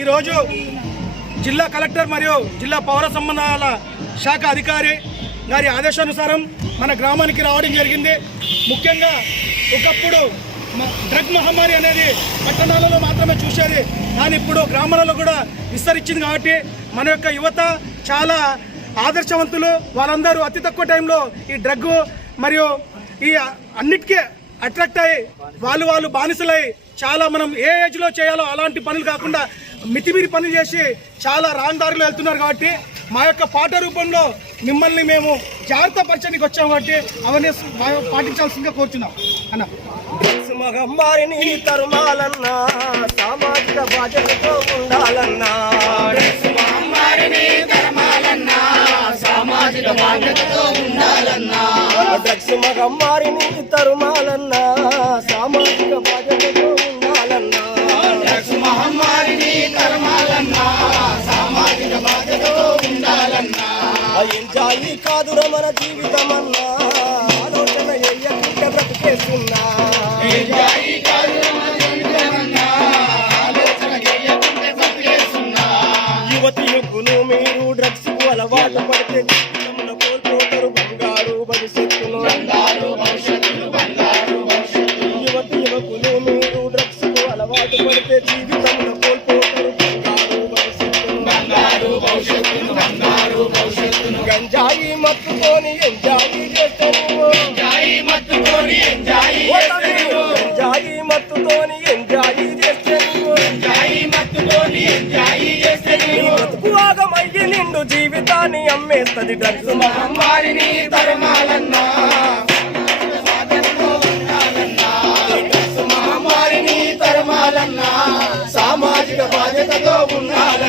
ఈరోజు జిల్లా కలెక్టర్ మరియు జిల్లా పౌర సంబంధాల శాఖ అధికారి గారి ఆదేశానుసారం మన గ్రామానికి రావడం జరిగింది. ముఖ్యంగా ఒకప్పుడు డ్రగ్ మహమ్మారి అనేది పట్టణాలలో మాత్రమే చూసేది, కానీ ఇప్పుడు గ్రామాలలో కూడా విస్తరించింది. కాబట్టి మన యొక్క యువత చాలా ఆదర్శవంతులు. వాళ్ళందరూ అతి తక్కువ టైంలో ఈ డ్రగ్ మరియు ఈ అన్నిటికీ అట్రాక్ట్ అయ్యి వాళ్ళు బానిసలై చాలా మనం ఏ ఏజ్లో చేయాలో అలాంటి పనులు కాకుండా మితిమీరి పనులు చేసి చాలా రాంగ్ దారిలో వెళ్తున్నారు. కాబట్టి మా యొక్క పాట రూపంలో మిమ్మల్ని మేము జాగ్రత్త పరచడానికి వచ్చాము. కాబట్టి అవన్నీ పాటించాల్సిందిగా కోరుతున్నాం అన్న. మహమ్మారిని తరుమాలన్నా సామాజిక బాధ్యతతో ఉండాలన్నా, సామాజిక బాధ్యతతో ఉండాలన్నా, డ్రగ్స్ మహమ్మారిని తరుమాలన్నా సామాజిక బాధ్యతతో ఉండాలన్నా, డ్రగ్స్ మహమ్మారిని తరమాలన్నా సామాజిక బాధ్యతతో ఉండాలన్నా. ఎంజాయి కాదుర మన జీవితమన్నా, ఆలోచన ఎయ్యకుంటే బ్రతికేస్తున్నా. ఎంజాయి కాదురా మన జీవితమన్నా, ఆలోచన చేయకుంటే బతికేస్తున్నా. యువతి యువకులు మీరు డ్రగ్స్ కు అలవాటు పడితే జీవితంలో కోల్పోతారు బంగారు భవిష్యత్తును. బంగారు భవిష్యత్తును, బంగారు భవిష్యత్తును. యువతి యువకులు మీరు డ్రగ్స్ కు అలవాటు పడితే జీవితంలో కోల్పోతారు బంగారు భవిష్యత్తును. బంగారు భవిష్యత్తును, బంగారు భవిష్యత్తును. గంజాయి మత్తుతోని ఎంజాయి చేస్తే నువ్వు, ఎంజాయి మత్తుకొని ఎంజాయి చేస్తే నువ్వు, గంజాయి మత్తుతోని ఎంజాయి చేస్తే నువ్వు, ఎంజాయి మత్తుకొని ఎంజాయి చేస్తే నీ నువ్వు. బతుకు ఆగమయ్యి నిండు జీవితాన్ని అమ్మేస్తది డ్రగ్స్ మహమ్మారిని తరమాలన్నా, బాధ్యతతో ఉండాలన్నా. డ్రగ్స్ మహమ్మారిని తరమాలన్నా సామాజిక బాధ్యతతో ఉండాలన్నా.